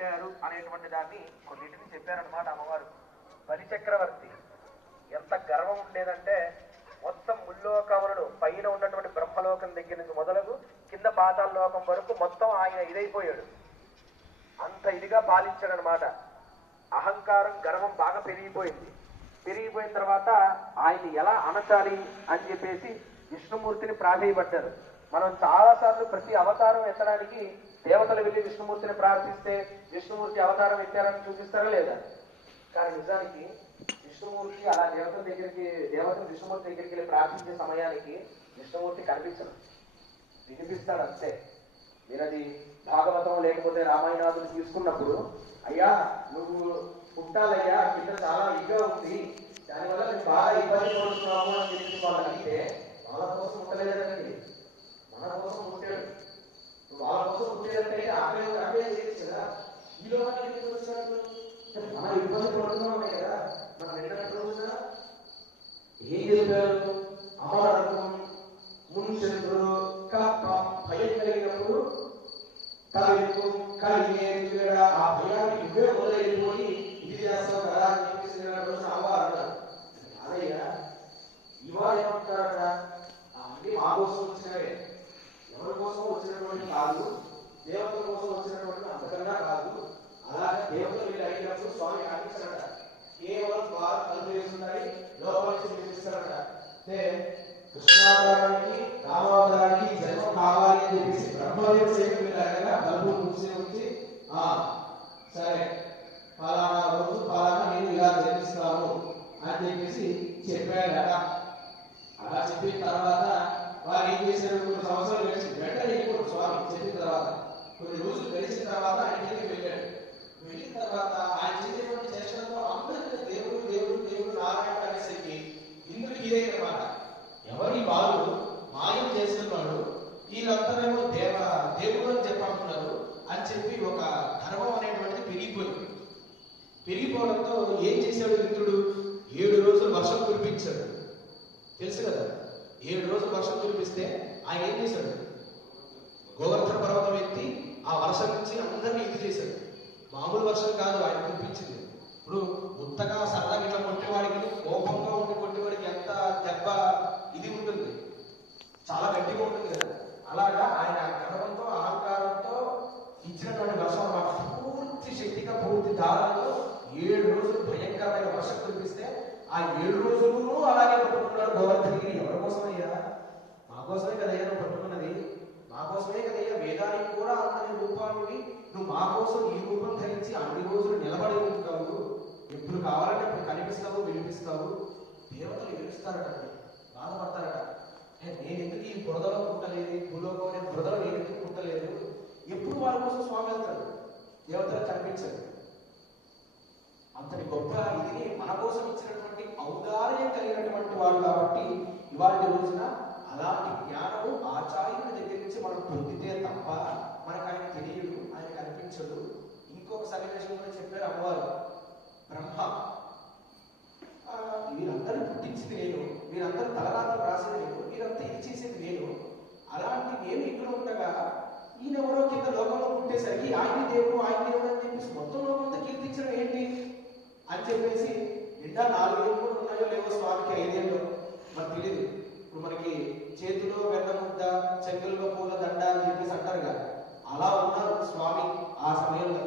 పెట్టారు అనేటువంటి దాన్ని కొన్నిటిని చెప్పారనమాట అమ్మవారు. బలిచక్రవర్తి ఎంత గర్వం ఉండేదంటే మొత్తం ముల్లోకములను పైన ఉన్నటువంటి బ్రహ్మలోకం దగ్గర నుంచి మొదలగు కింద పాతాళ లోకం వరకు మొత్తం ఆయన ఇదైపోయాడు. అంత ఇదిగా పాలించాడనమాట. అహంకారం గర్వం బాగా పెరిగిపోయింది. పెరిగిపోయిన తర్వాత ఆయన్ని ఎలా అణచాలి అని చెప్పేసి విష్ణుమూర్తిని ప్రాధేయపడ్డారు. మనం చాలాసార్లు ప్రతి అవతారం ఎత్తడానికి దేవతలు వెళ్ళి విష్ణుమూర్తిని ప్రార్థిస్తే విష్ణుమూర్తి అవతారం ఎత్తారని చూపిస్తారా లేదా? కానీ నిజానికి విష్ణుమూర్తి అలా దేవతలు విష్ణుమూర్తి దగ్గరికి వెళ్ళి ప్రార్థించే సమయానికి విష్ణుమూర్తి కనిపించడు, వినిపిస్తాడు అంతే. మీరది భాగవతం లేకపోతే రామాయణాదులు తీసుకున్నప్పుడు, అయ్యా నువ్వు పుట్టాలయ్యా, కింద చాలా ఇదిగా ఉంది, దానివల్ల నువ్వు బాగా ఇబ్బంది పడుతున్నావు అని చెప్పి వాళ్ళు అంటే వాళ్ళ కోసం పుట్టలేదండి, మన కోసం పుట్టాడు. నువ్వు వాళ్ళ కోసం పుట్టేదంటే అక్కడే చేయొచ్చు కదా. ఈ లోకానికి వచ్చినప్పుడు మనం ఇబ్బంది పడుతున్నామే కదా. మనం ఎన్నట్టు రోజున ఏం చెప్పారు? అమరత్వం ముంచెందుడు భయం కలిగినప్పుడు ఆ భయాన్ని ఇవే మొదలైపోయి ఇది చేస్తావు కదా అని చెప్పేసి అమ్మవారు అదయ్యా ఇవాళ ఏమంటారట, అన్ని మా కోసం వచ్చినవే, ఎవరి కోసం వచ్చినటువంటి కాదు, దేవతల కోసం వచ్చినటువంటి అంతకన్నా కాదు. అలాగే దేవతలు వీళ్ళు అయినప్పుడు స్వామి కనిపిస్తారట, కేవలం బాగా కలుపు వేస్తున్నాయి, లోపల నుంచి నిర్మిస్తారట. అంటే కృష్ణావతారానికి రామావతారానికి జన్మ కావాలి అని చెప్పేసి బ్రహ్మదేవుడు చేయగలిగా కలుపు మూసి ఉంచి సరే ఫలానా రోజు ఫలానా నేను ఇలా జన్మిస్తాను అని చెప్పేసి చెప్పాడట. అలా చెప్పిన తర్వాత వారు ఏం చేశారు? కొన్ని సంవత్సరాలు గడిచి వెంటనే వెళ్ళిపోడు స్వామి. చెప్పిన తర్వాత కొన్ని రోజులు గడిచిన తర్వాత ఆయన దగ్గరికి వెళ్ళాడు. వెళ్ళిన తర్వాత ఆయన చేసేటువంటి చేష్టలతో అందరికీ దేవుడు దేవుడు దేవుడు నారాయణ అనేసరికి ఇంద్రుడికి ఇదే అన్నమాట, ఎవరి బాలుడు మాయం చేస్తున్నాడు, వీళ్ళందరేమో దేవుడు అని చెప్పనున్నారు అని చెప్పి ఒక గర్వం అనేటువంటిది పెరిగిపోవడంతో ఏం చేశాడు ఇంద్రుడు? 7 రోజులు వర్షం కురిపించాడు. తెలుసు కదా, 7 రోజులు వర్షం కురిపిస్తే ఆయన ఏం చేశాడు? గోవర్ధన పర్వతం ఎత్తి ఆ వర్షం నుంచి అందరినీ ఇది చేశాడు. మామూలు వర్షం కాదు ఆయన కురిపించింది. ఇప్పుడు ఉత్తగా సరదాగా ఇట్లా కొట్టేవాడికి, కోపంగా ఉండి కొట్టేవాడికి ఎంత దెబ్బ ఇది ఉంటుంది, చాలా గట్టిగా ఉంటుంది కదా. అలాగా ఆయన గర్వంతో అహంకారంతో ఇచ్చినటువంటి వర్షం పూర్తి శక్తిగా పూర్తి దారంలో 7 రోజులు భయంకరమైన వర్షం కురిపిస్తే ఆ 7 రోజులు అలాగే పట్టుకున్నాడు గోవర్ధనగిరి. ఎవరి కోసమయ్యా? మా కోసమే కదయ్యా నువ్వు పట్టుకున్నది, మా కోసమే కదయ్యా వేదానికి కూడా అన్నది రూపాన్ని నువ్వు మా కోసం ఈ రూపం ధరించి అన్ని రోజులు నిలబడి ఉంటావు, ఎప్పుడు కావాలంటే అప్పుడు కనిపిస్తావు, వినిపిస్తావు. దేవతలు ఏడుస్తారట, బాధపడతారట. నేను ఎందుకు ఈ బురదలో పుట్టలేదు, భూలోకం బురదలో నేను ఎందుకు పుట్టలేదు? ఎప్పుడు వాళ్ళ కోసం స్వామి వెళ్తాడు, దేవతలు కనిపించదు. అంతటి గొప్ప ఇది మన కోసం ఇచ్చినటువంటి ఔదార్యం కలిగినటువంటి వాడు కాబట్టి ఇవాళ రోజున అలాంటి జ్ఞానము ఆచార్యుని దగ్గర నుంచి మనం పొందితే తప్ప మనకు ఆయన తెలియదు, ఆయన కనిపించదు. ఇంకొక సన్నివేశం కూడా చెప్పారు అమ్మవారు. బ్రహ్మ వీరందరూ పుట్టించింది నేను, వీరందరూ తలరాత్రులు రాసేది నేను, వీరంతా ఇది చేసేది నేను. అలాంటి నేను ఇక్కడ ఉండగా ఈయనెవరో కింద లోకంలో పుట్టేసరికి ఆయన దేవుడు ఆయన దేవుడు అని చెప్పేసి మొత్తం లోకంతో కీర్తించడం ఏంటి అని చెప్పేసి నిండా 4 ఏళ్ళు కూడా ఉన్నాయో లేవో స్వామికి 5 ఏళ్ళు మనకు తెలియదు. ఇప్పుడు మనకి చేతిలో వెన్న ముద్ద, చెంగుల్లో పూల దండ అని చెప్పేసి అంటారు కదా, అలా ఉన్నారు స్వామి ఆ సమయంలో.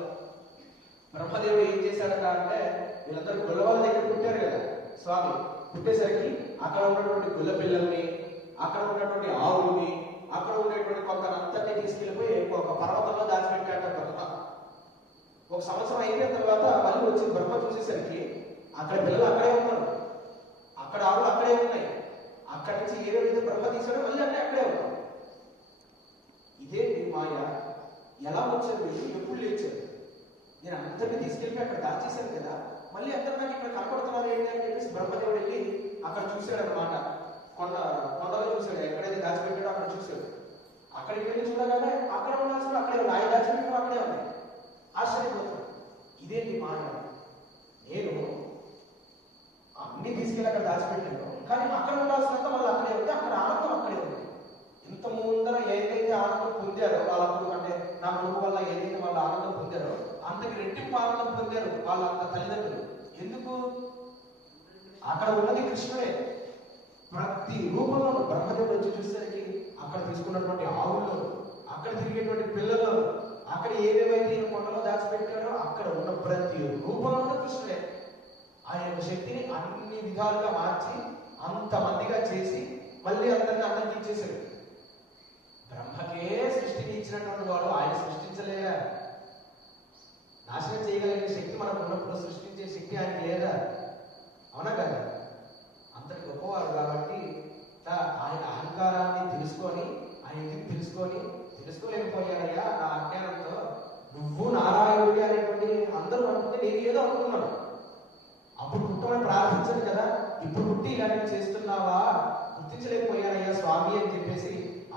బ్రహ్మదేవుడు ఏం చేశాడట అంటే, వీళ్ళందరూ గొల్లవాళ్ళ దగ్గర పుట్టారు కదా స్వామి. పుట్టేసరికి అక్కడ ఉన్నటువంటి గుల్ల పిల్లల్ని, అక్కడ ఉన్నటువంటి ఆవుల్ని, అక్కడ ఉండేటువంటి కొంతనంతటినీ తీసుకెళ్ళిపోయి ఒక పర్వతంలో దాచిపెట్టాట బ్రహ్మ. ఒక సంవత్సరం అయిపోయిన తర్వాత మళ్ళీ వచ్చి బ్రహ్మ చూసేసరికి అక్కడ పిల్లలు అక్కడే ఉన్నారు, అక్కడ ఆవులు అక్కడే ఉన్నాయి. అక్కడి నుంచి ఏ విధంగా బ్రహ్మ తీసాడో మళ్ళీ అక్కడే ఉన్నారు. ఇదే మాయ. ఎలా వచ్చారు, ఎప్పుడు లేచారు? నేను అందరినీ తీసుకెళ్ళి అక్కడ దాచేశాను కదా, మళ్ళీ అందరు నాకు ఇక్కడ కనపడుతున్నారు ఏంటి అని చెప్పేసి బ్రహ్మదేవుడు వెళ్ళి అక్కడ చూశాడు అనమాట. కొండలో చూశాడు, ఎక్కడైతే దాచిపెట్టాడో అక్కడ చూశాడు. అక్కడికి వెళ్ళి చూడగానే అక్కడ ఉండాల్సిన అక్కడే ఆయన దాచిపెట్టాడు అక్కడే ఉన్నాయి. ఆశ్చర్యపోతాడు, ఇదేంటి మాట, నేను అన్ని తీసుకెళ్ళి అక్కడ దాచిపెట్టాను కానీ అక్కడ ఉండాల్సినంత వాళ్ళు అక్కడే ఉంటే అక్కడ ఆనందం అక్కడే ఉంది. ఇంత ముందర ఏదైతే ఆనందం పొందారో వాళ్ళకు, అంటే నా కొడుకు వల్ల ఏదైతే వాళ్ళ ఆనందం పొందారో అంతకి రెట్టింపు ఆనందం పొందారు వాళ్ళ అంత తల్లిదండ్రులు. ఎందుకు? అక్కడ ఉన్నది కృష్ణుడే. ప్రతి రూపంలో బ్రహ్మదేవుడు వచ్చి చూసేసరికి అక్కడ తీసుకున్నటువంటి ఆవుల్లో, అక్కడ తిరిగేటువంటి పిల్లలు, అక్కడ ఏవేవైతే కొండలో దాచిపెట్టాడో అక్కడ ఉన్న ప్రతి రూపంలో కృష్ణుడే. ఆయన యొక్క శక్తిని అన్ని విధాలుగా మార్చి అంతమందిగా చేసి మళ్ళీ అందరినీ అందరికి ఇచ్చేశాడు. బ్రహ్మకే సృష్టిని ఇచ్చినటువంటి వాడు ఆయన సృష్టించలేదా? నాశనం చేయగలిగిన శక్తి మనకు ఉన్నప్పుడు సృష్టించే శక్తి ఆయనకి లేదా? అవునా కదా? అంతటి గొప్పవాడు కాబట్టి ఆయన అహంకారాన్ని తెలుసుకొని, ఆయన ఎందుకు తెలుసుకోలేకపోయానయ్యా నా అజ్ఞానంతో. నువ్వు నారాయణుడి అనేటువంటి అందరూ అనుకుంటే నేను ఏదో అనుకున్నాను. అప్పుడు పుట్టమని ప్రార్థించదు కదా, ఇప్పుడు పుట్టి ఇలాంటివి చేస్తున్నావా, గుర్తించలేకపోయానయ్యా స్వామి అని చెప్పేసి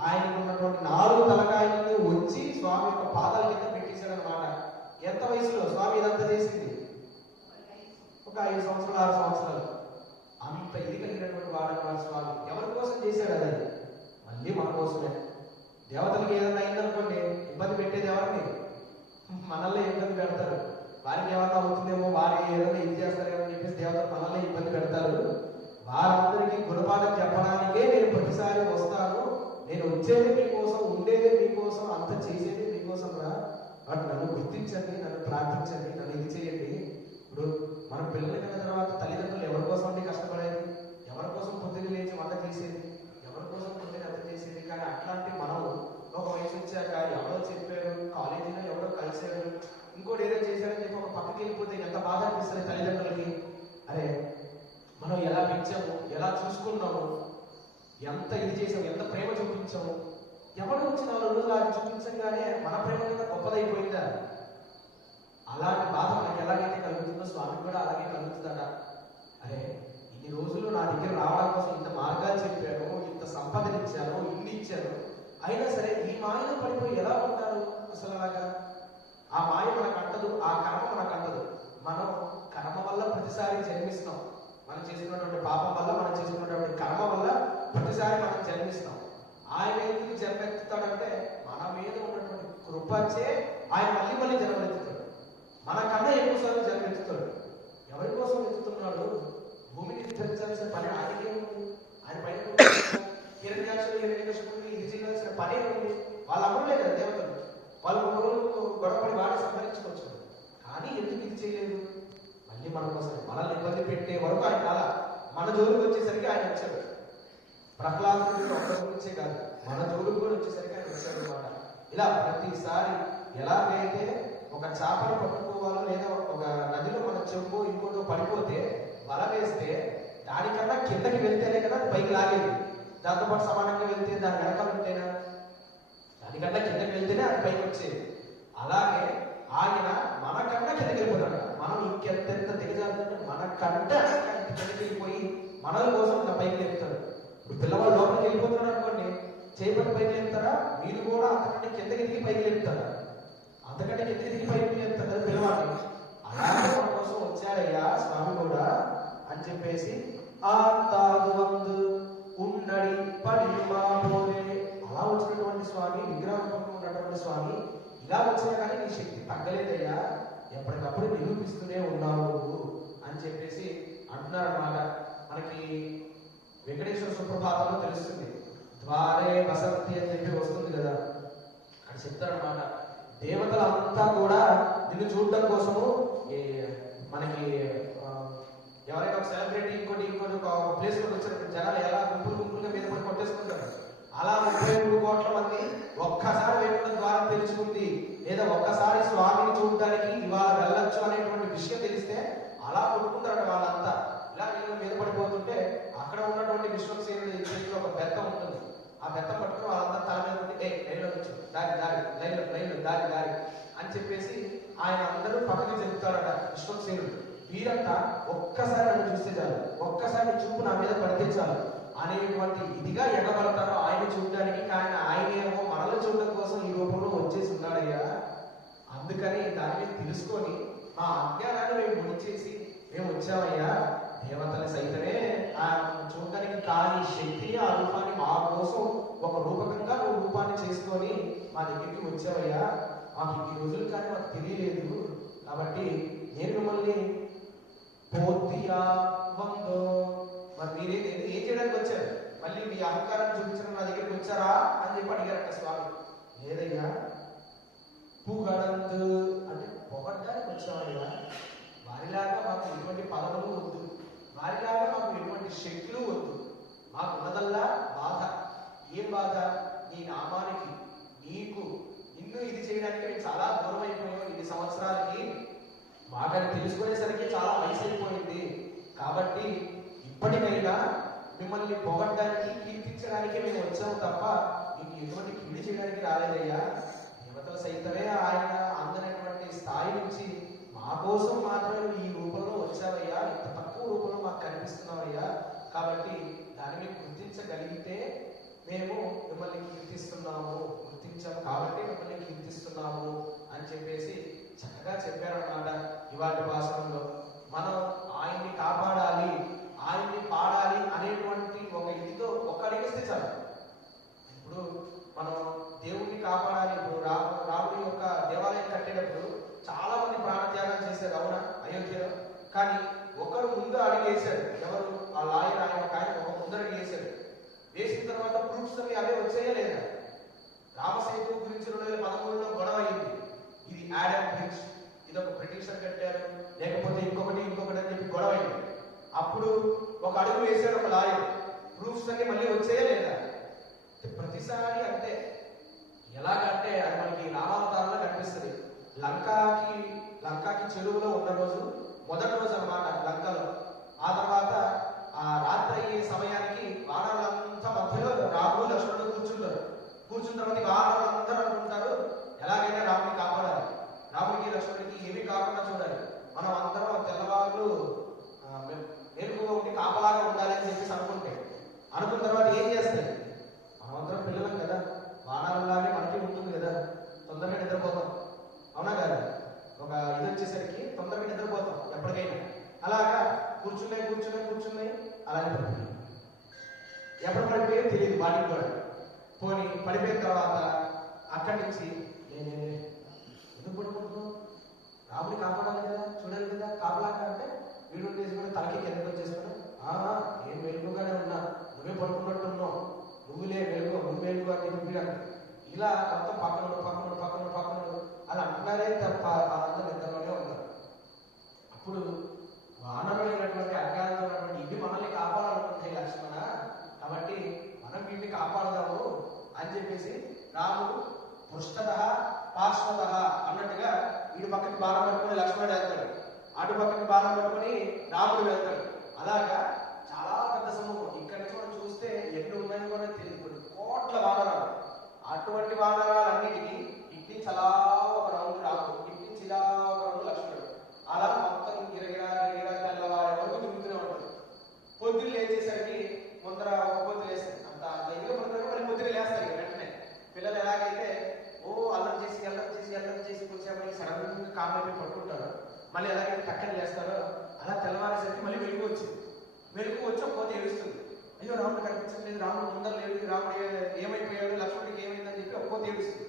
ఆయనకు ఉన్నటువంటి 4 తలకాయలను వచ్చి స్వామి యొక్క పాదాల కింద పెట్టేశాడు అనమాట. ఎంత వయసులో స్వామి ఇదంతా చేసింది? ఒక 5 సంవత్సరాలు 6 సంవత్సరాలు. అంత ఇది కలిగినటువంటి వాడు స్వామి. ఎవరి కోసం చేశాడు అది? మళ్ళీ మన కోసమే. దేవతలకి ఏదైనా అయిందనుకోండి, ఇబ్బంది పెట్టేది ఎవరిని? మనల్ని ఇబ్బంది పెడతారు. వారికి ఏమన్నా అవుతుందేమో, వారి ఏదైనా ఇది చేస్తారేమో అని చెప్పేసి దేవతలు మనల్ని ఇబ్బంది పెడతారు. వారందరికీ గుణపాఠం చెప్పడానికే నేను ప్రతిసారి వస్తాను. నేను వచ్చేది మీకోసం, ఉండేదే మీకోసం, అంత చేసేది మీకోసం రా. బట్ నన్ను గుర్తించండి, నన్ను ప్రార్థించండి, నన్ను ఇది చేయండి. ఇప్పుడు మన పిల్లలు కన్నా తర్వాత తల్లిదండ్రులు ఎవరి కోసం అంటే కష్టపడేది? ఎవరి కోసం పొద్దున్న లేచి వంట చేసేది? ఎవరి కోసం పొద్దున్న అంత చేసేది? కానీ అట్లాంటి మనం ఒక వయసు వచ్చాక ఎవరో చెప్పారు, కాలేజీలో ఎవరో కలిసారు, ఇంకోటి ఏదో చేశారని చెప్పి ఒక పక్కకి వెళ్ళిపోతే ఎంత బాధ అనిపిస్తుంది తల్లిదండ్రులకి. అరే మనం ఎలా పెంచాము, ఎలా చూసుకున్నాము, ఎంత ఇది చేసాము, ఎంత ప్రేమ చూపించాము. ఎవరు వచ్చి 4 రోజులు అది చూపించగానే మన ప్రేమ మీద గొప్పదైపోయిందా? అలాంటి బాధ మనకి ఎలాగైతే కలుగుతుందో స్వామికి కూడా అలాగే కలుగుతుందట. అరే ఇన్ని రోజులు నా దగ్గర రావడం కోసం ఇంత మార్గాలు చెప్పాను, ఇంత సంపాదనిచ్చాను, ఇన్ని ఇచ్చాను, అయినా సరే ఈ మాయలో పడిపోయి ఎలా ఉంటారు అసలు? అలాగా ఆ మాయ మనకు అంటదు, ఆ కర్మ మనకు అంటదు. మనం కర్మ వల్ల ప్రతిసారి జన్మిస్తాం. మనం చేసుకున్నటువంటి పాపం వల్ల, మనం చేసుకున్నటువంటి కర్మ వల్ల ప్రతిసారి మనం జన్మిస్తాం. ఆయన ఎందుకు జన్మెత్తుతాడంటే మన మీద ఉన్నటువంటి కృపచే ఆయన మళ్ళీ జన్మెత్తుతాడు. మనకన్నా ఎక్కువసార్లు జన్మెత్తుతాడు. ఎవరి కోసం ఎత్తుతున్నాడు? భూమిని ధరించాల్సిన పని ఆయనకే ఉంది. ఆయన పైన హిరణ్యాక్షుడు ఇది చేయాల్సిన పనే ఉంది. వాళ్ళు అమ్మలే కదా దేవతలు. వాళ్ళు ఒకరు గొడవపడి వాడి సంహరించుకోవచ్చు. కానీ ఎందుకు ఇది చేయలేదు? మళ్ళీ మన కోసం మనల్ని ఇబ్బంది పెట్టే వరకు ఆయన కాల. మన జోలికి వచ్చేసరికి ఆయన వచ్చాడు. ప్రహ్లాదుడు ఒక్కరి గురించే కాదు, మన జోలికి కూడా వచ్చేసరికి ఆయన వచ్చాడు అనమాట. ఇలా ప్రతిసారి ఎలాగైతే ఒక చేపను పట్టుకోవాలో, లేదా ఒక నదిలో మన చెంబు ఇంకోటో పడిపోతే వల వేస్తే దానికన్నా కిందకి వెళ్తేనే కదా పైకి లాగేది. దాంతోపాటు సమానంగా వెళ్తే దాని వెనకాల ఉంటేనా? దానికన్నా కిందకి వెళ్తేనే అది పైకి వచ్చేది. అలాగే ఆయన మనకన్నా కిందకి వెళ్ళిపోతాడు. మనం ఇంకెంత దిగజారుతుంటే మనకంటే కిందకి వెళ్ళిపోయి మనల కోసం ఇలా పైకి లేపుతాడు. ఇప్పుడు పిల్లవాడు లోపలికి వెళ్ళిపోతున్నాడు అనుకోండి, చేపట్టి పైకి లేపుతారా? మీరు కూడా అంతకంటే కిందకి దిగి పైకి లేపుతారా? అంతకంటే కిందకి దిగి పైకి లేపుతారు కదా పిల్లవాడిని. అలాగే మన కోసం వచ్చాడయ్యా స్వామి కూడా అని చెప్పేసి ఆ తాగు వందు ఉండడి పడిమా పోలే, అలా వచ్చినటువంటి స్వామి, విగ్రహంలో ఉన్నటువంటి స్వామి ఇలా వచ్చినా కానీ నీ శక్తి తగ్గలేదయ్యా, ఎప్పటికప్పుడు నిరూపిస్తూనే ఉన్నావు నువ్వు అని చెప్పేసి అంటున్నారు అన్నమాట. మనకి వెంకటేశ్వర సుప్రభాతంలో తెలుస్తుంది, ద్వారే వసంతి అని చెప్పి వస్తుంది కదా, అని చెప్తారనమాట. దేవతలంతా కూడా నిన్ను చూడటం కోసము మనకి ఎవరైనా ఒక సెలబ్రిటీ ఇంకోటి ఒక ప్లేస్ లోకి వచ్చినప్పుడు జనాలు ఎలా గుంపులుగా మీద పడి కొట్టేసుకుంటారు. అలా 33 కోట్ల మంది ఒక్కసారి వైకుంఠ ద్వారం తెలుసుకుంది, లేదా ఒక్కసారి స్వామిని చూడడానికి ఇవాళ వెళ్ళొచ్చు అనేటువంటి విషయం తెలిస్తే అలా కొట్టుకుంటారు వాళ్ళంతా. ఇలా వీళ్ళు మీద పడిపోతుంటే అక్కడ ఉన్నటువంటి విశ్వసేనుడి చేతిలో ఒక బెత్తం ఉంటుంది. ఆ బెత్తం పట్టుకుని వాళ్ళంతా తల మీద ఉండి లైన్లో నుంచి లైన్లో దారి అని చెప్పేసి ఆయన అందరూ పక్కకి చెబుతారట విశ్వసేనుడు. వీరంతా ఒక్కసారి నన్ను చూస్తే చాలు, ఒక్కసారి చూపు నా మీద పడితే చాలు అనేటువంటి ఇదిగా ఎగబడతారు ఆయన చూడడానికి. కానీ ఆయన ఏమో మనల్ని చూడడం కోసం ఈ రూపంలో వచ్చేసి ఉన్నాడయ్యా. అందుకని దాని మీద తెలుసుకొని మా అజ్ఞానాన్ని మేము ముడిచేసి మేము వచ్చామయ్యా. దేవతల సైతమే ఆ చూడడానికి కాని శక్తిని, ఆ రూపాన్ని మా కోసం ఒక రూపకంగా నువ్వు రూపాన్ని చేసుకొని మా దగ్గరికి వచ్చావయ్యా. మాకు ఇన్ని రోజులు కానీ మాకు తెలియలేదు, కాబట్టి నేను మిమ్మల్ని పూర్తిగా వందో, మరి మీరు ఏం చేయడానికి వచ్చారు? మళ్ళీ మీ అహంకారాన్ని చూపించడం నా దగ్గరికి వచ్చారా అని చెప్పి అడిగారట స్వామి. లేదయ్యా, పూగడంతు అంటే పొగడ్డానికి వచ్చామయ్యా. వారిలాగా మాకు ఎటువంటి పదవులు వద్దు, వారిలాగా మాకు ఎటువంటి శక్తులు వద్దు. మాకున్నదల్లా బాధ. ఏం బాధ? నీ నామానికి, నీకు, నిన్ను ఇది చేయడానికి మేము చాలా దూరం అయిపోయాం. ఇన్ని సంవత్సరాలకి మాకని తెలుసుకునేసరికి చాలా వయసు అయిపోయింది. కాబట్టి ఇప్పటికైనా మిమ్మల్ని పొగడ్డానికి, కీర్తించడానికి మేము వచ్చాము తప్ప మీకు ఎటువంటి కీడు చేయడానికి రాలేదయ్యా. దేవతలు సైతమే ఆయన అందనటువంటి స్థాయి నుంచి మా కోసం మాత్రమే ఈ రూపంలో వచ్చావయ్యా. ఇంత తక్కువ రూపంలో మాకు కనిపిస్తున్నావయ్యా. కాబట్టి దాన్ని మేము గుర్తించగలిగితే మేము మిమ్మల్ని కీర్తిస్తున్నాము, గుర్తించాము కాబట్టి మిమ్మల్ని కీర్తిస్తున్నాము అని చెప్పేసి చక్కగా చెప్పారన్నమాట. ఇవాటి భాషలో మనం ఆయన్ని కాపాడాలి, ఆయన్ని పాడాలి అనేటువంటి ఒక ఇదితో ఒక్క అడిగిస్తే చాలు. ఇప్పుడు మనం దేవుణ్ణి కాపాడాలి. ఇప్పుడు రాముడి యొక్క దేవాలయం కట్టేటప్పుడు చాలా మంది ప్రాణత్యాగం చేశారు, అవునా, అయోధ్యలో. కానీ ఒకరు ముందు అడిగేశాడు. ఎవరు? ఆ లాయర్ ఆయన ఒక ముందర వేసాడు. వేసిన తర్వాత ప్రూఫ్స్ అవి అవే వచ్చాయా లేదా? రామసేతు గురించి 2013లో గొడవ అయింది. ఇది యాడమ్ బ్రిడ్జ్, ఇది ఒక బ్రిటిషర్ కట్టారు, లేకపోతే ఇంకొకటి అని చెప్పి గొడవ అయింది. అప్పుడు ఒక అడుగు వేశాడు ఒక లాయర్. ప్రూఫ్స్ అన్ని మళ్ళీ వచ్చాయా లేదా? ప్రతిసారి అంటే ఎలాగంటే అది మనకి రామావతారంలో కనిపిస్తుంది. లంకాకి చెరువులో ఉన్న రోజు, మొదటి రోజు అన్నమాట లంకలో. ఆ తర్వాత ఆ రాత్రి అయ్యే సమయానికి వానరులంతా మధ్యలో రాముడు లక్ష్మణుడు కూర్చుంటారు. కూర్చున్న తర్వాత వానరులందరూ అనుకుంటారు ఎలాగైనా రాముడిని కాపాడాలి, రాముడికి లక్ష్మణుడికి ఏమీ కాకుండా చూడాలి, మనం అందరం తెల్లవారు మేలుకుగా ఉండి కాపలాగా ఉండాలి అని చెప్పేసి అనుకున్న తర్వాత ఏం చేస్తాయి? మనమందరం పిల్లలం కదా, వానరులాగే మనకి ఉంటుంది కదా, తొందరగా నిద్రపోతాం, అవునా కదా? ఒక ఇది వచ్చేసరికి తొందరగా నిద్రపోతాం ఎప్పటికైనా. అలాగా కూర్చున్నాయి అలాగే పడిపోయి ఎప్పుడు పడిపోయో తెలియదు వాటికి కూడా. పోనీ పడిపోయిన తర్వాత అక్కడి నుంచి ఎందుకు పడుకుంటున్నావు? రాముడి కాపాడాలి కదా, చూడాలి కదా, కాపలాగా అంటే వీడు చేసుకుని తలకి కిందకి వచ్చేసుకుని ఏం వెలుగుగానే ఉన్నా, నువ్వే పడుకున్నట్టు ఉన్నావు, నువ్వులే వెలుగు, నువ్వు వెలుగు అని చెప్పి ఇలా మొత్తం పక్కన అలా అంటున్నారే తప్ప వాళ్ళంతా నిద్రలోనే ఉన్నారు. అప్పుడు వానరైనటువంటి అజ్ఞానంలో ఉన్నటువంటి ఇవి మనల్ని కాపాడాలనుకుంటే లక్ష్మణ, కాబట్టి మనం వీటిని కాపాడదాము అని చెప్పేసి రాముడు పృష్ఠత పార్శ్వత అన్నట్టుగా వీడి పక్కకి బాణం పట్టుకుని లక్ష్మణుడు వెళ్తాడు, అటు పక్కకి బాణం పట్టుకుని రాముడు వెళ్తాడు. అలాగా చాలా పెద్ద సమూహం. ఇక్కడ నుంచి మనం చూస్తే ఎన్ని ఉన్నాయని కూడా తెలియదు, కోట్ల వానరాలు. అటువంటి వానరాలన్నిటికీ ఇటు నుంచి అలా ఒక రౌండ్ రాముడు, ఇటు నుంచి ఇలా ఒక రౌండ్ లక్ష్మణుడు, అలా మొత్తం గిరగిరా తెల్లవారే వరకు తిరుగుతూనే ఉంటుంది. పొద్దులు లేచేసరికి ముందర ఒక పొద్దులు వేస్తారు, అంత దగ్గర పడుతున్నారు, మళ్ళీ పొద్దులు లేస్తారు వెంటనే. పిల్లలు ఎలాగైతే అల్లం చేసి కొంచెం సడన్ గా కాళ్ళపై పట్టుకుంటారు, మళ్ళీ ఎలాగైతే టక్కని లేస్తారో అలా తెల్లవారేసరికి మళ్ళీ వెలుగు వచ్చి ఒక కోతి ఏడుస్తుంది. అయ్యో రాముడు కనిపించట్లేదు, రాముడు ముందర లేదు, రాముడు ఏమైపోయాడు, లక్ష్మణుడికి ఏమైందని చెప్పి ఒక కోతి ఏడుస్తుంది.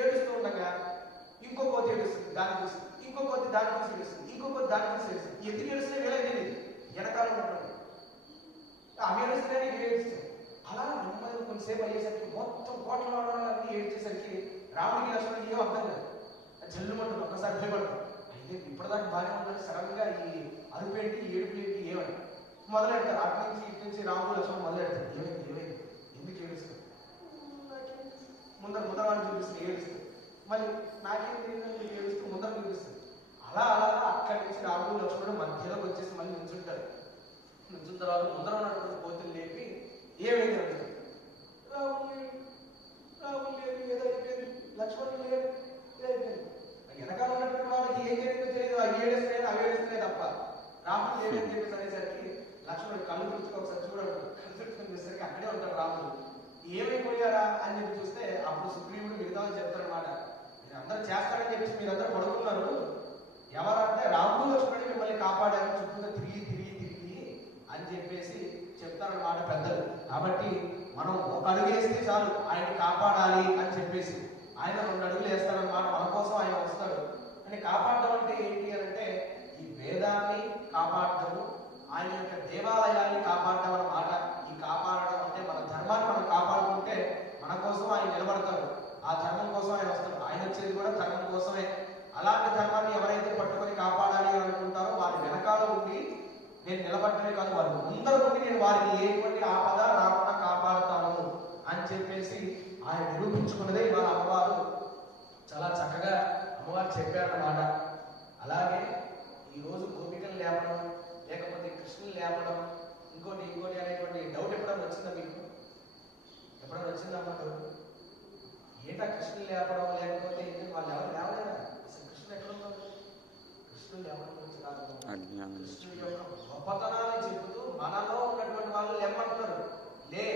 ఏడుస్తూ ఉండగా ఇంకో కోతి ఏడుస్తుంది, దాన్ని చూస్తుంది, ఇంకో కోతి దాన్ని చూసి ఏడుస్తుంది, ఇంకో కోతి దాన్ని చూసి ఏడుస్తుంది. ఎందుకు ఏడుస్తే వీళ్ళకి వెనకాల ఉన్నటువంటి అవి ఏడుస్తున్నాయి, ఇవి ఏడుస్తాయి. అలా నెమ్మది కొంతసేపు అయ్యేసరికి మొత్తం కోట్ల వాడాలన్నీ ఏడ్చేసరికి రాముడికి లక్ష్మణుడికి ఏం అర్థం కాదు. చెల్లుమంటుంది, ఒక్కసారి భయపడతాం. అయితే ఇప్పటిదాకా బాగానే ఉంటుంది, సడన్ గా ఈ అరుపేంటి ఏడుపు ఏంటి ఏమని మొదలెడతారు. ఇటు నుంచి రాముడు లక్ష్మణుడు మొదలెడతారు. ఏమైంది ఎందుకు ఏడుస్తారు? ముందర వాడిని చూపిస్తుంది, ఏడుస్తుంది. మళ్ళీ నాకేం తెలియదు ఏడుస్తూ ముందర చూపిస్తుంది. అలా అక్కడి నుంచి రాముడు లక్ష్మణుడు మధ్యలోకి వచ్చేసి మళ్ళీ నుంచుంటారు. నుంచిన తర్వాత ముందర ఉన్నటువంటి కోతులు లేపి ఏమైంది అంటే రాముడు లేదు, ఏదో అయిపోయింది, లక్ష్మణుడు లేదు. వెనకాల ఉన్నటువంటి వాళ్ళకి ఏం జరిగిందో తెలియదు, అవి ఏడుస్తున్నాయి తప్ప రాముడు లేదని చెప్పేసి అనేసరికి లక్ష్మణుడు కళ్ళు తుడుచుకు ఒకసారి చూడడు, కళ్ళు తుడుచుకుని చూసేసరికి అక్కడే ఉంటాడు రాముడు. ఏమైపోయారా అని చెప్పి చూస్తే అప్పుడు సుగ్రీవుడు మిగతా చెప్తారనమాట, మీరు అందరూ చేస్తారని చెప్పేసి మీరందరూ పడుకున్నారు, ఎవరంటే రాముడు లక్ష్మణుడు మిమ్మల్ని కాపాడారు చుట్టూ తిరిగి అని చెప్పేసి చెప్తారన్నమాట పెద్దలు. కాబట్టి మనం ఒక అడుగు వేస్తే చాలు ఆయన్ని కాపాడాలి అని చెప్పేసి, ఆయన 2 అడుగులు వేస్తారన్నమాట, మన కోసం ఆయన వస్తాడు. అని కాపాడడం అంటే కూడా ధర్మం కోసమే. అలాంటి ధర్మాన్ని ఎవరైతే పట్టుకొని కాపాడాలి అని అనుకుంటారో వారి వెనకాల ఉండి నేను నిలబడటమే కాదు, వారి ముందర నుండి నేను వారిని ఎటువంటి ఆపద రాకుండా కాపాడుతాను అని చెప్పేసి ఆయన నిరూపించుకున్నదే ఇవాళ అమ్మవారు చాలా చక్కగా అమ్మవారు చెప్పారన్నమాట. అలాగే ఈరోజు గోపికలు లేపడం లేకపోతే కృష్ణులు లేపడం ఇంకోటి అనేటువంటి డౌట్ ఎప్పుడైనా వచ్చిందా మీకు? ఎప్పుడైనా వచ్చిందమ్మా డౌట్? ఏంటా కృష్ణులు లేపడం లేకపోతే వాళ్ళు ఎవరు లేవలేదా? అసలు కృష్ణుడు ఎక్కడ ఉన్నారు? కృష్ణుడు లేవడం గురించి కాదు, కృష్ణుడి యొక్క గొప్పతనాన్ని చెబుతూ మనలో ఉన్నటువంటి వాళ్ళు లేమంటున్నారు. లే,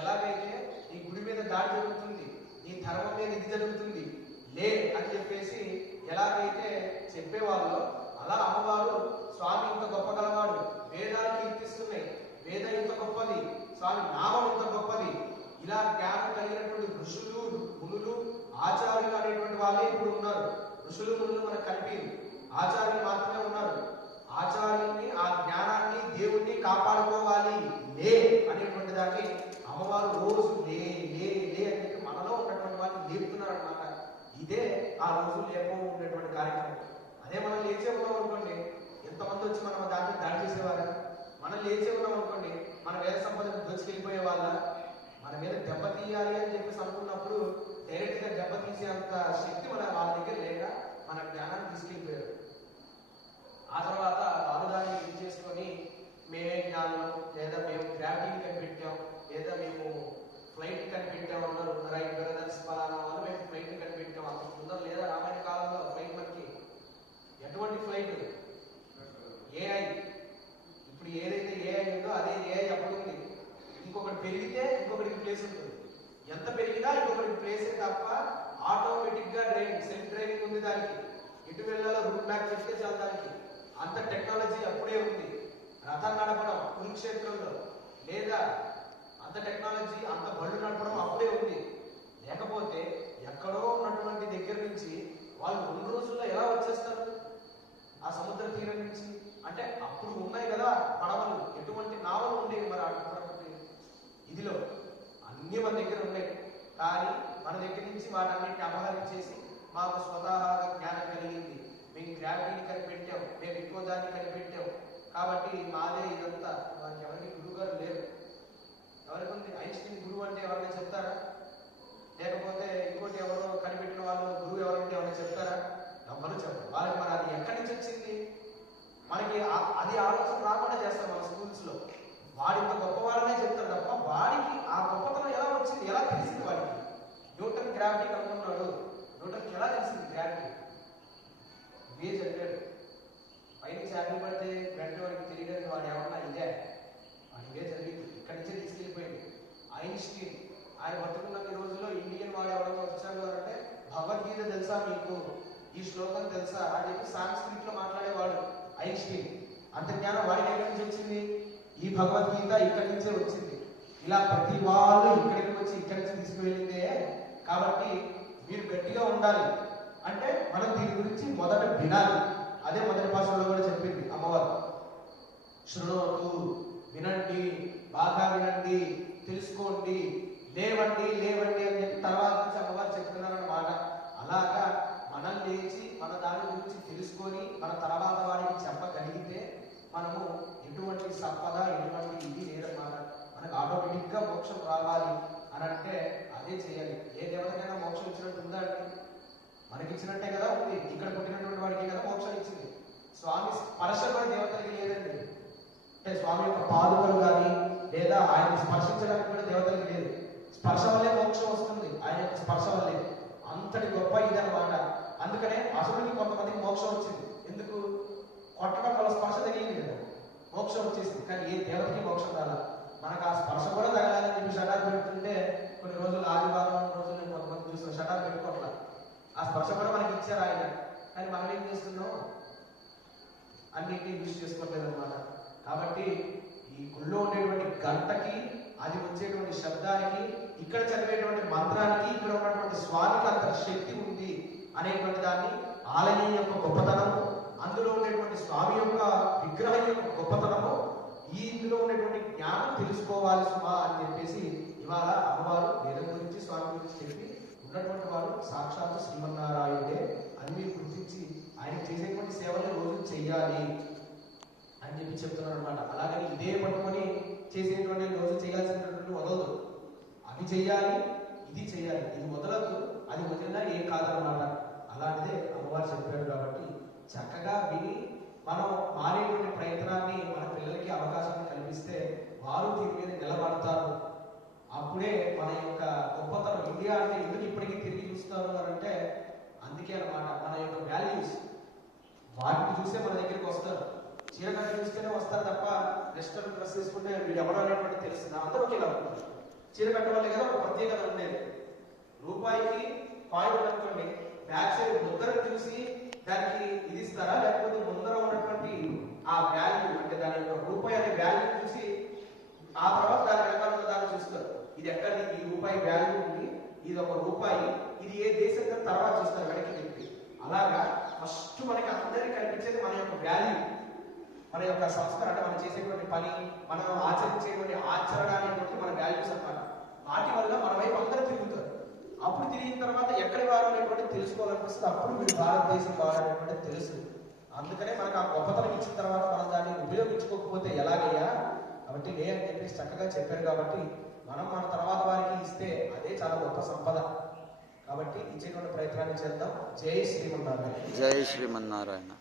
ఎలాగైతే ఈ గుడి మీద దాడి జరుగుతుంది, ఈ ధర్మం మీద ఇది జరుగుతుంది, లే అని చెప్పేసి ఎలాగైతే చెప్పేవాళ్ళు, అలా అమ్మవారు స్వామి ఇంత గొప్ప గలవాడు, వేదాలు కీర్తిస్తున్నాయి, వేద ఇంత గొప్పది, స్వామి నామం ఇంత గొప్పది, ఇలా జ్ఞానం కలిగినటువంటి ఋషులు మునులు ఆచార్యులు అనేటువంటి వాళ్ళే ఇప్పుడు ఉన్నారు. ఋషులు మునులు మనకు కలిపి ఆచార్యులు మాత్రమే ఉన్నారు. ఆచార్యుల్ని ఆ జ్ఞానాన్ని దేవుణ్ణి కాపాడుకోవాలి లే అనేటువంటి దాన్ని అమ్మవారు రోజు లే లే లే అని చెప్పి మనలో ఉన్నటువంటి వాళ్ళని లేపుతున్నారు అన్నమాట. ఇదే ఆ రోజు లేపో ఉండేటువంటి కార్యక్రమం. అదే మనం లేచే ఉన్నాం అనుకోండి, ఎంతమంది వచ్చి మనం దాంట్లో దాడి చేసేవారా? మనం లేచే ఉన్నాం అనుకోండి, మన వేద సంపదను దోచుకెళ్ళిపోయే వాళ్ళ, మన మీద దెబ్బతీయాలి అని చెప్పేసి అనుకున్నప్పుడు డైరెక్ట్ గా దెబ్బతీసే అంత శక్తి మన వాళ్ళ దగ్గర లేక మన జ్ఞానాన్ని తీసుకెళ్ళిపోయారు. ఆ తర్వాత వాళ్ళు దాన్ని ఇది చేసుకొని మేమే జ్ఞానం, లేదా మేము గ్రావిటీని కనిపెట్టాం, లేదా మేము ఫ్లైట్ కనిపెట్టాం అన్నారు. రైట్ బ్రదర్స్ ఫలానా వాళ్ళు మేము ఫ్లైట్ కనిపెట్టాం. అంత ముందర లేదా రామాయణ కాలంలో ఫ్లైట్ మనకి ఎటువంటి ఫ్లైట్? ఏఐ. ఇప్పుడు ఏదైతే ఏఐ ఉందో అదే ఏఐ అప్పుడు ఉంది. ఇంకొకటి పెరిగితే ఇంకొకటికి ప్లేస్ ఉంటుంది. ఎంత పెరిగినా ఇంకొకటికి ప్లేసే తప్ప ఆటోమేటిక్ గా డ్రైవింగ్, సెల్ఫ్ డ్రైవింగ్ ఉంది దానికి. ఎటు వెళ్ళాలో రూట్ మ్యాప్ చెప్తే చాలు దానికి. అంత టెక్నాలజీ అప్పుడే ఉంది. రథం నడపడం కురుక్షేత్రంలో, లేదా అంత టెక్నాలజీ, అంత బళ్ళు నడపడం అప్పుడే ఉంది. లేకపోతే ఎక్కడో ఉన్నటువంటి దగ్గర నుంచి వాళ్ళు 2 రోజుల్లో ఎలా వచ్చేస్తారు ఆ సముద్ర తీరం నుంచి? అంటే అప్పుడు ఉన్నాయి కదా పడవలు, ఎటువంటి నావలు ఉండేవి మరి అటువంటి ఇదిలో అన్ని మన దగ్గర ఉన్నాయి. కానీ మన దగ్గర నుంచి వాటన్నిటిని అపహరించేసి మాకు స్వతహాగా జ్ఞానం కలిగింది, మేము గ్రావిటీని కనిపెట్టాం, మేము ఎక్కువ దాన్ని కనిపెట్టాం కాబట్టి మాదే ఇదంతా. వారికి ఎవరికి గురువు గారు లేరు. ఎవరికి ఉంది? ఐన్స్టీన్ గురువు అంటే ఎవరైనా చెప్తారా? లేకపోతే ఇంకోటి ఎవరో కనిపెట్టిన వాళ్ళు గురువు ఎవరంటే ఎవరైనా చెప్తారా? ఎవరు చెప్పరు. వాళ్ళకి మరి అది ఎక్కడి నుంచి వచ్చింది? మనకి అది ఆలోచన రాకుండా చేస్తారు మన స్కూల్స్ లో. వాడి ఇంత గొప్పవాళ్ళనే చెప్తారు తప్ప వాడికి ఆ గొప్పతనం ఎలా వచ్చింది, ఎలా తెలిసింది? వాడికి న్యూటన్ గ్రావిటీ కనుక్కున్నాడు, న్యూటన్కి ఎలా తెలిసింది గ్రావిటీ? ఇదే చదివాడు. పైకి చేపలు పడితే వెంటనే వాడికి తెలియదని వాడు ఏమన్నా ఇదే వాడు ఇదే జరిగింది, ఇక్కడి నుంచే తీసుకెళ్ళిపోయింది. ఐన్స్టీన్ ఆయన బతుకున్న రోజుల్లో ఇండియన్ వాడు ఎవరైనా వచ్చాడు అంటే భగవద్గీత తెలుసా మీకు, ఈ శ్లోకం తెలుసా అని చెప్పి సాంస్క్రిట్ లో మాట్లాడేవాడు ఐన్స్టీన్. అంత జ్ఞానం వాడికి ఎక్కడి నుంచి వచ్చింది? ఈ భగవద్గీత ఇక్కడి నుంచే వచ్చింది. ఇలా ప్రతి వాళ్ళు ఇక్కడికి వచ్చి ఇక్కడి నుంచి తీసుకువెళ్ళిందే. కాబట్టి మీరు గట్టిగా ఉండాలి అంటే మనం దీని గురించి మొదట వినాలి. అదే మొదటి భాషలో కూడా చెప్పింది అమ్మవారు. శృణోతు, వినండి, బాగా వినండి, తెలుసుకోండి, లేవండి లేవండి అని చెప్పి తర్వాత నుంచి అమ్మవారు చెప్తున్నారన్నమాట. అలాగా మనం లేచి మన దాని గురించి తెలుసుకొని మన తర్వాత వారికి చెప్పగలిగితే మనము ఎటువంటి సంపద ఎటువంటి ఇది లేదన్నమాట. మనకు ఆటోమేటిక్ గా మోక్షం రావాలి అని అంటే అదే చేయాలి. ఏ దేవతకైనా మోక్షం ఇచ్చినట్టు ఉందా అండి? మనకి ఇచ్చినట్టే కదా ఉంది. ఇక్కడ పుట్టినటువంటి వాడికి కదా మోక్షం ఇచ్చింది. స్వామి స్పర్శ కూడా దేవతలకి లేదండి. అంటే స్వామి యొక్క పాదుకలు కానీ లేదా ఆయన స్పర్శించడానికి కూడా దేవతలకి లేదు. స్పర్శ వల్లే మోక్షం వస్తుంది, ఆయన యొక్క స్పర్శ వల్లే. అంతటి గొప్ప ఇది అనమాట. అందుకనే అసురుడికి కొంతమందికి మోక్షం వచ్చింది. ఎందుకు? కొట్టడం వల్ల స్పర్శ తగిలింది కదా, మోక్షం వచ్చేసింది. కానీ ఏ దేవతకి మోక్షం రాల. మనకు ఆ స్పర్శ కూడా తగలాలని చెప్పి షటార్ పెడుతుంటే కొన్ని రోజులు ఆదివారం రోజులు నేను కొంతమంది చూసిన షటార్ పెట్టుకోవట్లా. ఆ స్పర్శ కూడా మనకి ఇచ్చారు ఆయన. కానీ మనం ఏం చేస్తున్నాం? అన్నింటినీ యూజ్ చేసుకోవట్లేదు అనమాట. కాబట్టి ఈ గుళ్ళో ఉండేటువంటి గంటకి, అది వచ్చేటువంటి శబ్దానికి, ఇక్కడ చదివేటువంటి మంత్రానికి, ఇక్కడ ఉన్నటువంటి స్వామికి అంత శక్తి ఉంది అనేటువంటి దాన్ని, ఆలయం యొక్క గొప్పతనము, అందులో ఉండేటువంటి స్వామి యొక్క విగ్రహం యొక్క గొప్పతనము, ఈ ఇందులో ఉండేటువంటి జ్ఞానం తెలుసుకోవాలి సుమా అని చెప్పేసి ఇవాళ అమ్మవారు వేదం గురించి స్వామి గురించి చెప్పి ఉన్నటువంటి వాడు సాక్షాత్తు శ్రీమన్నారాయణ చేయాలి అని చెప్పి చెప్తున్నారు అనమాట. అలాగని ఇదే పట్టుకొని చేసేటువంటి రోజు చేయాల్సినటువంటి వదలదు. అవి చెయ్యాలి, ఇది చెయ్యాలి, ఇది వదలద్దు, అది వదిలినా ఏం కాదనమాట. అలాంటిదే అమ్మవారు చెప్పారు కాబట్టి చక్కగా విని మనం మారేటువంటి ప్రయత్నాన్ని మన పిల్లలకి అవకాశాన్ని కల్పిస్తే వారు దీని మీద నిలబడతారు. అప్పుడే మన యొక్క గొప్పతనం. ఇండియా అంటే ఎందుకు ఇప్పటికీ తిరిగి చూస్తారు అని అంటే అందుకే అనమాట. మన యొక్క వాల్యూస్ వాటిని చూస్తే మన దగ్గరికి వస్తారు. చీరకట్ట చూస్తేనే వస్తారు తప్ప వెస్టర్న్ డ్రెస్ వేసుకుంటే వీడు ఎవరు అనేటువంటి తెలుస్తుంది. అందరూ ఒకేలా ఉంటారు. చీరకట్ట వల్లే కదా ఒక ప్రత్యేకత ఉండేది. రూపాయికి కాయిన్ అనుకోండి, బ్యాక్ సైడ్ ముద్రను చూసి దానికి ఇది ఇస్తారా, లేకపోతే ముందర ఉన్నటువంటి ఆ వాల్యూ అంటే దాని యొక్క రూపాయి అనే వాల్యూ చూసి ఆ తర్వాత దాని వెనకాల దాన్ని చూస్తారు. ఇది ఎక్కడిది, ఈ రూపాయి వాల్యూ ఉంది, ఇది ఒక రూపాయి, ఇది ఏ దేశం తర్వాత చూస్తారు వెనక్కి చెప్పి. అలాగా ఫస్ట్ మనకి అందరికీ కనిపించేది మన యొక్క వాల్యూ, మన యొక్క సంస్కారం, అంటే మనం చేసేటువంటి పని, మనం ఆచరించేటువంటి ఆచరణ అనేటువంటి మన వాల్యూస్ అన్నమాట. వాటి వల్ల మన వైపు అందరూ తిరుగుతారు. అప్పుడు తిరిగిన తర్వాత ఎక్కడి వారు అనేటువంటి తెలుసుకోవాలనిపిస్తుంది. అప్పుడు మీరు భారతదేశం వారు అనేటువంటి తెలుసు. అందుకనే మనకు ఆ గొప్పతనం ఇచ్చిన తర్వాత మనం దాన్ని ఉపయోగించుకోకపోతే ఎలాగయ్యా. కాబట్టి అని చెప్పేసి చక్కగా చెప్పారు. కాబట్టి మనం మన తర్వాత వారికి ఇస్తే అదే చాలా గొప్ప సంపద. కాబట్టి ఇచ్చేటువంటి ప్రయత్నాన్ని చేద్దాం. జై శ్రీమన్నారాయణ. జై శ్రీమన్నారాయణ.